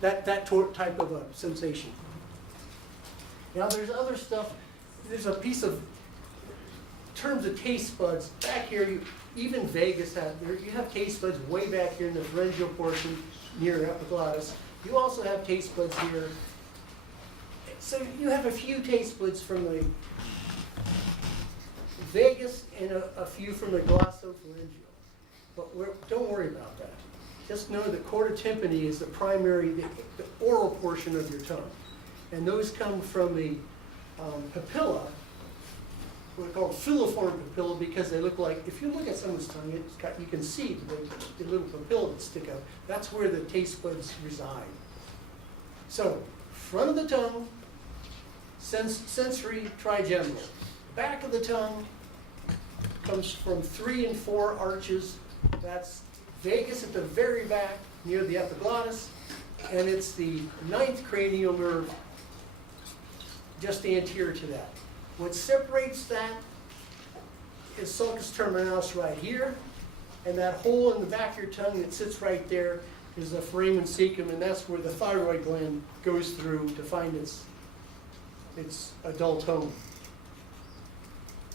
That type of a sensation. Now there's other stuff. There's a piece of, in terms of taste buds, back here, even vagus you have taste buds way back here in the pharyngeal portion near epiglottis. You also have taste buds here. So you have a few taste buds from the vagus and a few from the glossopharyngeal. But don't worry about that. Just know that chorda tympani is the primary, the oral portion of your tongue. And those come from the papilla, what are called filiform papilla, because they look like, if you look at someone's tongue, you can see the little papilla that stick out. That's where the taste buds reside. So, front of the tongue, sensory trigeminal. Back of the tongue comes from 3 and 4 arches. That's vagus at the very back near the epiglottis, and it's the 9th cranial nerve just anterior to that. What separates that is sulcus terminalis right here, and that hole in the back of your tongue that sits right there is the foramen cecum, and that's where the thyroid gland goes through to find its adult home.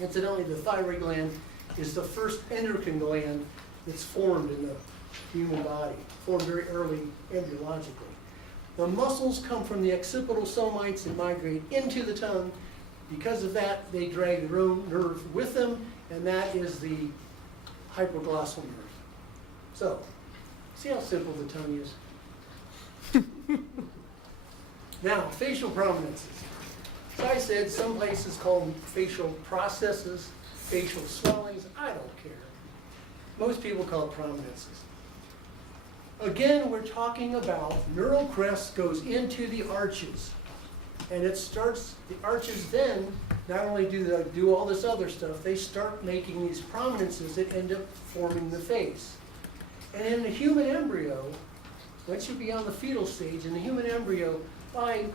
Incidentally, the thyroid gland is the first endocrine gland that's formed in the human body, formed very early embryologically. The muscles come from the occipital somites and migrate into the tongue. Because of that, they drag their own nerve with them, and that is the hypoglossal nerve. So, see how simple the tongue is? Now, facial prominences. As I said, some places call them facial processes, facial swellings. I don't care. Most people call it prominences. Again, we're talking about neural crest goes into the arches. And it starts, the arches then, not only do they do all this other stuff, they start making these prominences that end up forming the face. And in the human embryo, once you're beyond the fetal stage, in the human embryo, by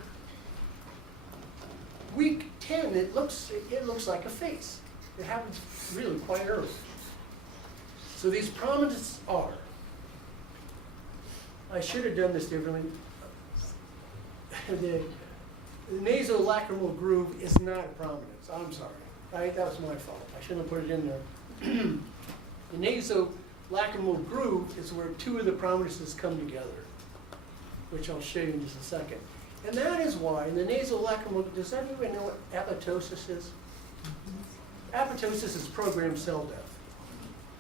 week 10, it looks like a face. It happens really quite early. So these prominences are, I should have done this differently. The nasolacrimal groove is not a prominence. I'm sorry. That was my fault. I shouldn't have put it in there. The nasolacrimal groove is where 2 of the prominences come together, which I'll show you in just a second. And that is why in the nasolacrimal, does everyone know what apoptosis is? Apoptosis is programmed cell death.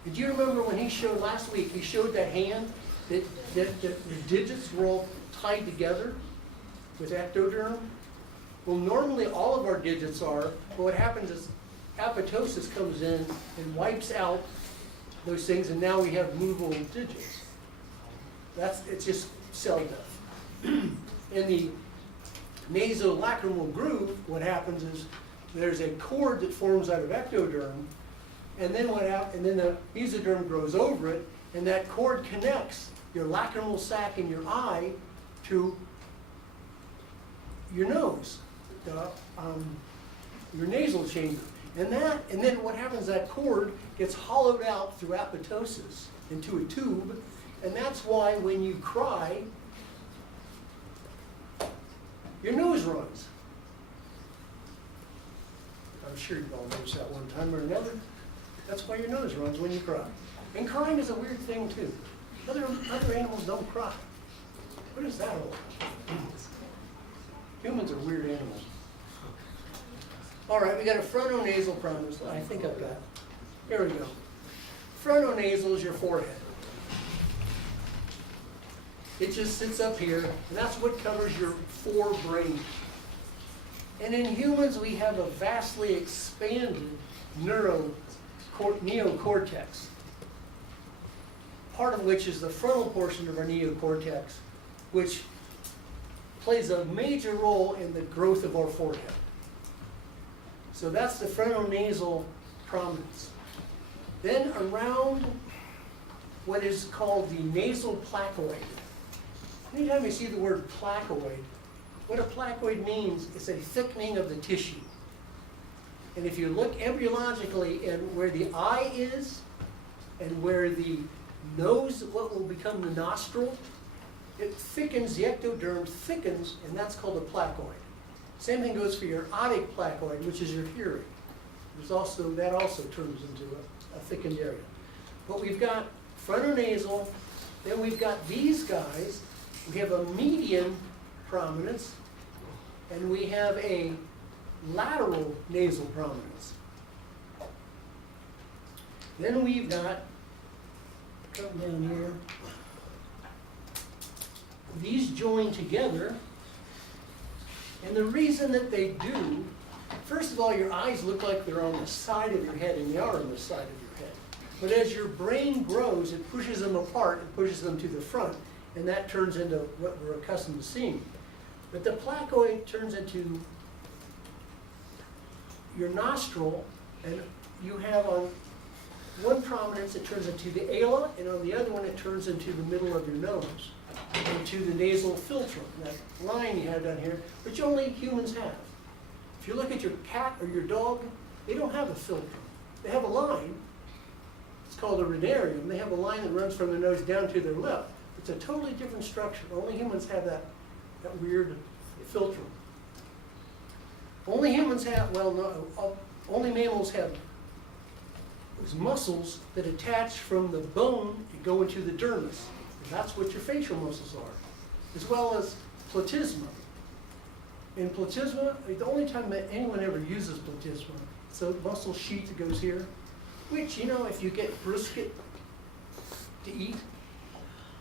Did you remember when he showed last week, he showed that hand, that the digits were all tied together with ectoderm? Well, normally all of our digits are, but what happens is apoptosis comes in and wipes out those things, and now we have movable digits. It's just cell death. In the nasolacrimal groove, what happens is there's a cord that forms out of ectoderm, and then the mesoderm grows over it, and that cord connects your lacrimal sac in your eye to your nose, your nasal chamber. And then what happens, that cord gets hollowed out through apoptosis into a tube, and that's why when you cry, your nose runs. I'm sure you've all noticed that one time or another. That's why your nose runs when you cry. And crying is a weird thing too. Other animals don't cry. What is that all about? Humans are weird animals. All right, we got a frontonasal prominence. I think I've got it. Here we go. Frontonasal is your forehead. It just sits up here, and that's what covers your forebrain. And in humans, we have a vastly expanded neocortex, part of which is the frontal portion of our neocortex, which plays a major role in the growth of our forehead. So that's the frontonasal prominence. Then around what is called the nasal placoid. Anytime you see the word placoid, what a placoid means is a thickening of the tissue. And if you look embryologically at where the eye is and where the nose, what will become the nostril, it thickens, the ectoderm thickens, and that's called a placoid. Same thing goes for your otic placoid, which is your hearing. That also turns into a thickened area. But we've got frontonasal, then we've got these guys. We have a median prominence, and we have a lateral nasal prominence. Then we've got, come down here, these join together, and the reason that they do, first of all, your eyes look like they're on the side of your head, and they are on the side of your head. But as your brain grows, it pushes them apart and pushes them to the front, and that turns into what we're accustomed to seeing. But the placoid turns into your nostril, and you have on one prominence it turns into the ala, and on the other one it turns into the middle of your nose, into the nasal philtrum, that line you have down here, which only humans have. If you look at your cat or your dog, they don't have a philtrum. They have a line. It's called a rhinarium. They have a line that runs from their nose down to their lip. It's a totally different structure. Only humans have that weird philtrum. Only humans have, well, no, only mammals have those muscles that attach from the bone and go into the dermis. And that's what your facial muscles are, as well as platysma. In platysma, the only time that anyone ever uses platysma, it's a muscle sheet that goes here, which, you know, if you get brisket to eat,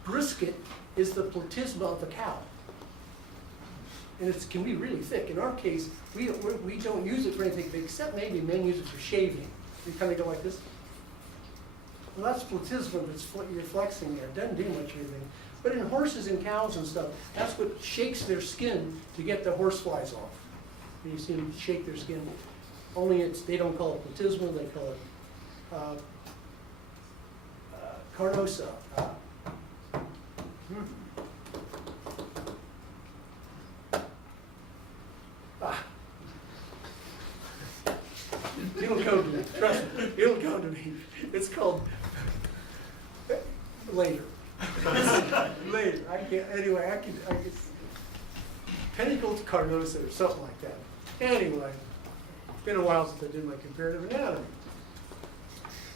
brisket is the platysma of a cow. And it can be really thick. In our case, we don't use it for anything, except maybe men use it for shaving. You kind of go like this. Well, that's platysma that's you're flexing there. It doesn't do much anything. But in horses and cows and stuff, that's what shakes their skin to get the horse flies off. You see them shake their skin. Only they don't call it platysma, they call it carnosa. It'll come to me. Trust me. It'll come to me. It's called later. Later. I can't. Anyway, I can. Pentacles carnosa or something like that. Anyway, it's been a while since I did my comparative anatomy.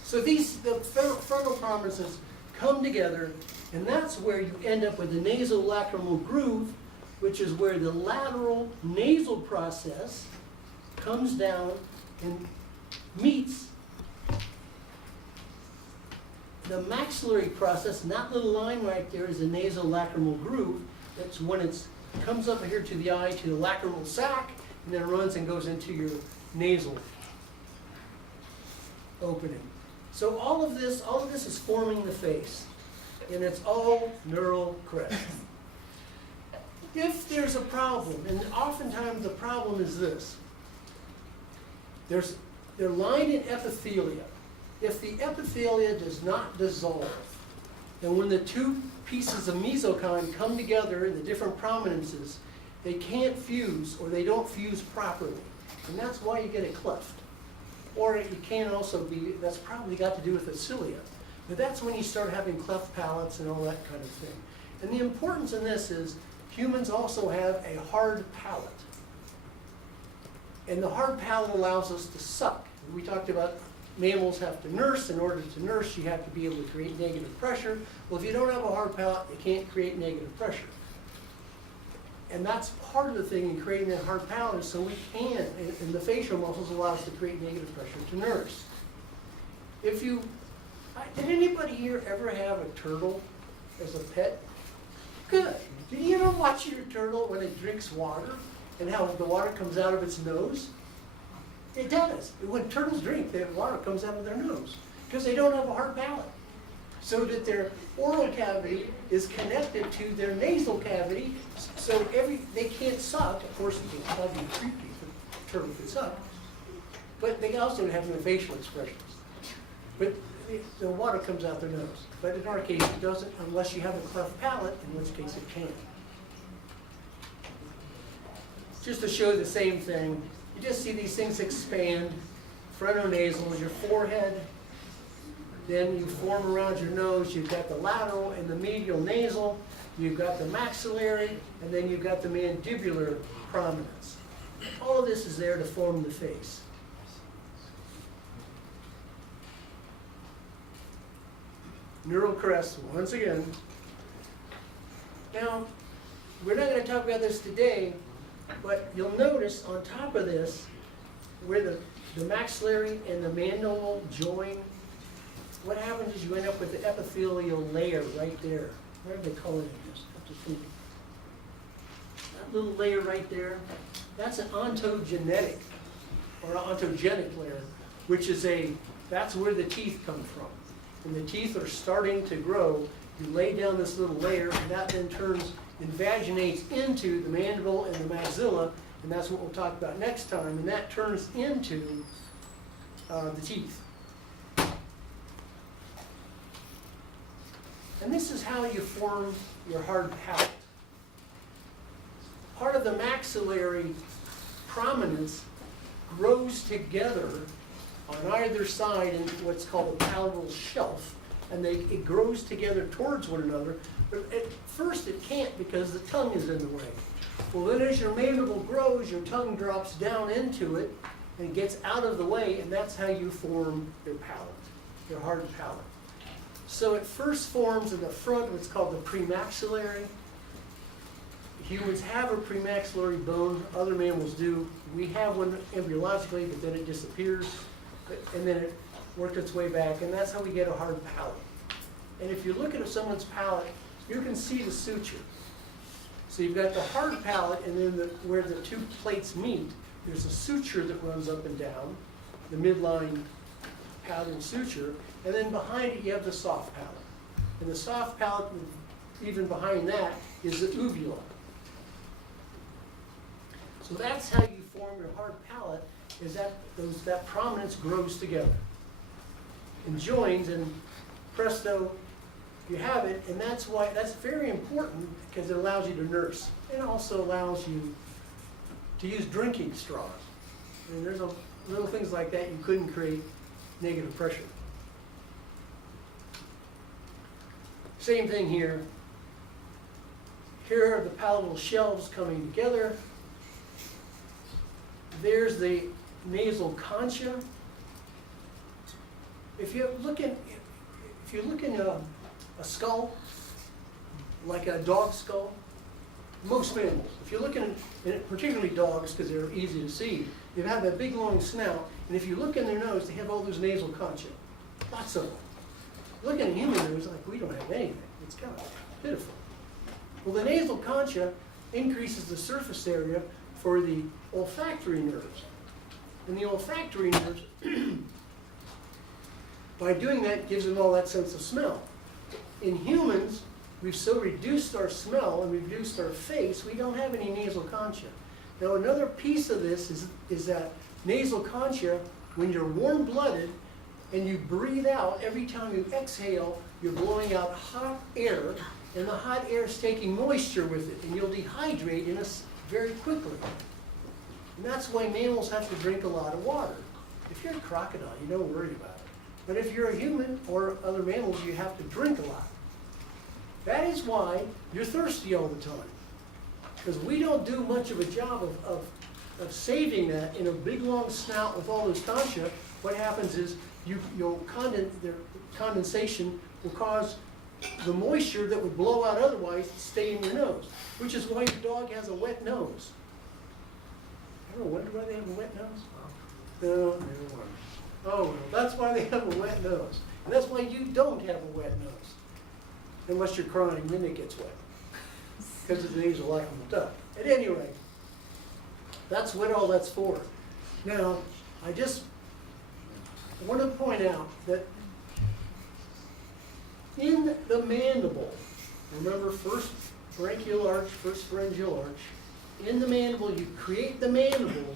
So the frontal prominences come together, and that's where you end up with the nasolacrimal groove, which is where the lateral nasal process comes down and meets the maxillary process. That little line right there is the nasolacrimal groove. That's when it comes up here to the eye, to the lacrimal sac, and then runs and goes into your nasal opening. So all of this is forming the face, and it's all neural crest. If there's a problem, and oftentimes the problem is this, they're lined in epithelia. If the epithelia does not dissolve, then when the two pieces of mesenchyme come together in the different prominences, they can't fuse, or they don't fuse properly. And that's why you get a cleft. Or it can also be, that's probably got to do with the cilia. But that's when you start having cleft palates and all that kind of thing. And the importance in this is humans also have a hard palate. And the hard palate allows us to suck. We talked about mammals have to nurse. In order to nurse, you have to be able to create negative pressure. Well, if you don't have a hard palate, you can't create negative pressure. And that's part of the thing in creating that hard palate, is so we can, and the facial muscles allow us to create negative pressure to nurse. Did anybody here ever have a turtle as a pet? Good. Did you ever watch your turtle when it drinks water and how the water comes out of its nose? It does. When turtles drink, the water comes out of their nose because they don't have a hard palate. So that their oral cavity is connected to their nasal cavity, so they can't suck. Of course, you can probably creepy if a turtle can suck, but they also have no facial expressions. But the water comes out their nose. But in our case, it doesn't unless you have a cleft palate, in which case it can. Just to show the same thing, you just see these things expand. Frontonasal is your forehead. Then you form around your nose. You've got the lateral and the medial nasal. you've got the maxillary, and then you've got the mandibular prominence. All of this is there to form the face. Neural crest, once again. Now, we're not going to talk about this today, but you'll notice on top of this, where the maxillary and the mandible join, what happens is you end up with the epithelial layer right there. What are they calling this? I have to think. That little layer right there, that's an ontogenetic or ontogenic layer, which is that's where the teeth come from. When the teeth are starting to grow, you lay down this little layer, and that then invaginates into the mandible and the maxilla, and that's what we'll talk about next time, and that turns into the teeth. And this is how you form your hard palate. Part of the maxillary prominence grows together on either side in what's called a palatal shelf, and it grows together towards one another, but at first it can't because the tongue is in the way. Well, then as your mandible grows, your tongue drops down into it and gets out of the way, and that's how you form your palate, your hard palate. So it first forms in the front what's called the premaxillary. Humans have a premaxillary bone, other mammals do. We have one embryologically, but then it disappears, and then it worked its way back, and that's how we get a hard palate. And if you look at someone's palate, you can see the suture. So you've got the hard palate, and then where the two plates meet, there's a suture that runs up and down, the midline palatal suture, and then behind it you have the soft palate. And the soft palate, even behind that, is the uvula. So that's how you form your hard palate, is that prominence grows together and joins, and presto, you have it. And that's very important, because it allows you to nurse. It also allows you to use drinking straws. And there's little things like that you couldn't create negative pressure. Same thing here. Here are the palatal shelves coming together. There's the nasal concha. If you look in a skull, like a dog skull, most mammals, if you look in particularly dogs, because they're easy to see, they have that big long snout, and if you look in their nose, they have all those nasal concha, lots of them. Look at a human nose, like we don't have anything. It's kind of pitiful. Well, the nasal concha increases the surface area for the olfactory nerves. And the olfactory nerves, by doing that, gives them all that sense of smell. In humans, we've so reduced our smell and reduced our face, we don't have any nasal concha. Now, another piece of this is that nasal concha, when you're warm-blooded and you breathe out, every time you exhale, you're blowing out hot air, and the hot air is taking moisture with it, and you'll dehydrate very quickly. And that's why mammals have to drink a lot of water. If you're a crocodile, you don't worry about it. But if you're a human or other mammals, you have to drink a lot. That is why you're thirsty all the time. Because we don't do much of a job of saving that in a big long snout with all those concha. What happens is condensation will cause the moisture that would blow out otherwise to stay in your nose, which is why your dog has a wet nose. Ever wonder why they have a wet nose? No, never mind. Oh, well, that's why they have a wet nose. And that's why you don't have a wet nose. Unless you're crying, then it gets wet. Because it's nasal like on the top. At any rate, that's what all that's for. Now, I want to point out that in the mandible, remember first branchial arch, first pharyngeal arch, in the mandible you create the mandible,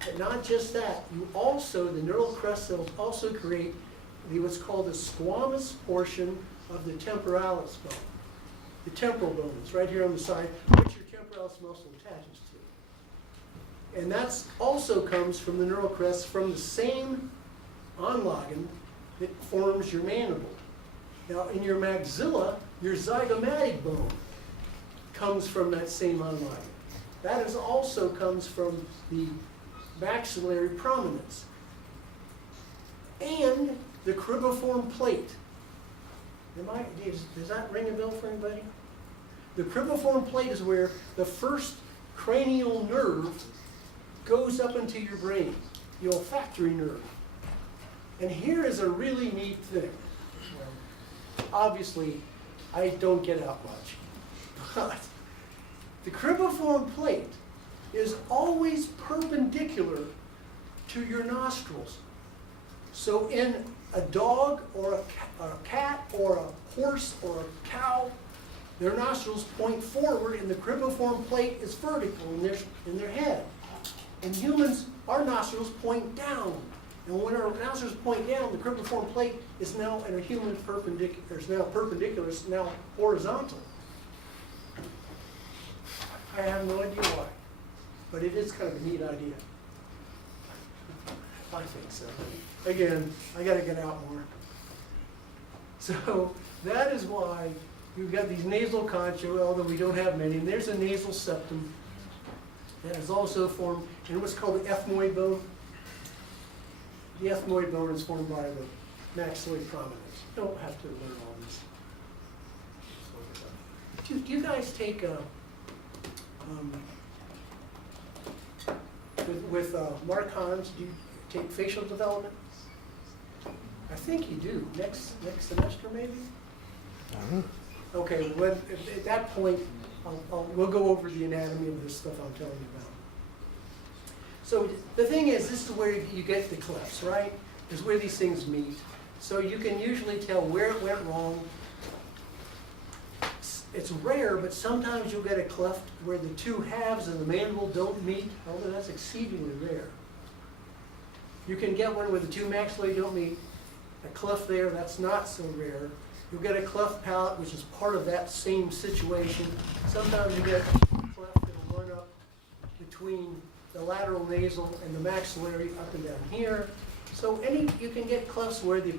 but not just that, the neural crest cells also create what's called the squamous portion of the temporalis bone. The temporal bone is right here on the side, which your temporalis muscle attaches to. And that also comes from the neural crest from the same onlogen that forms your mandible. Now, in your maxilla, your zygomatic bone comes from that same unlike. That is also comes from the maxillary prominence. And the cribriform plate. Does that ring a bell for anybody? The cribriform plate is where the first cranial nerve goes up into your brain, the olfactory nerve. And here is a really neat thing. Obviously, I don't get out much, but the cribriform plate is always perpendicular to your nostrils. So in a dog or a cat or a horse or a cow, their nostrils point forward and the cribriform plate is vertical in their head. In humans, our nostrils point down. And when our nostrils point down, the cribriform plate is now in a human perpendicular, it's now horizontal. I have no idea why, but it is kind of a neat idea. I think so. Again, I got to get out more. So that is why you've got these nasal concha, although we don't have many. And there's a nasal septum that is also formed in what's called the ethmoid bone. The ethmoid bone is formed by the maxillary prominence. You don't have to learn all this. Do you guys take with Mark Hans, do you take facial development? I think you do. Next semester, maybe? Okay, well, at that point, we'll go over the anatomy of this stuff I'm telling you about. So the thing is, this is where you get the clefts, right? This is where these things meet. So you can usually tell where it went wrong. It's rare, but sometimes you'll get a cleft where the two halves of the mandible don't meet, although that's exceedingly rare. You can get one where the two maxillae don't meet, a cleft there, that's not so rare. You'll get a cleft palate, which is part of that same situation. Sometimes you get a cleft that'll run up between the lateral nasal and the maxillary up and down here. So you can get clefts where the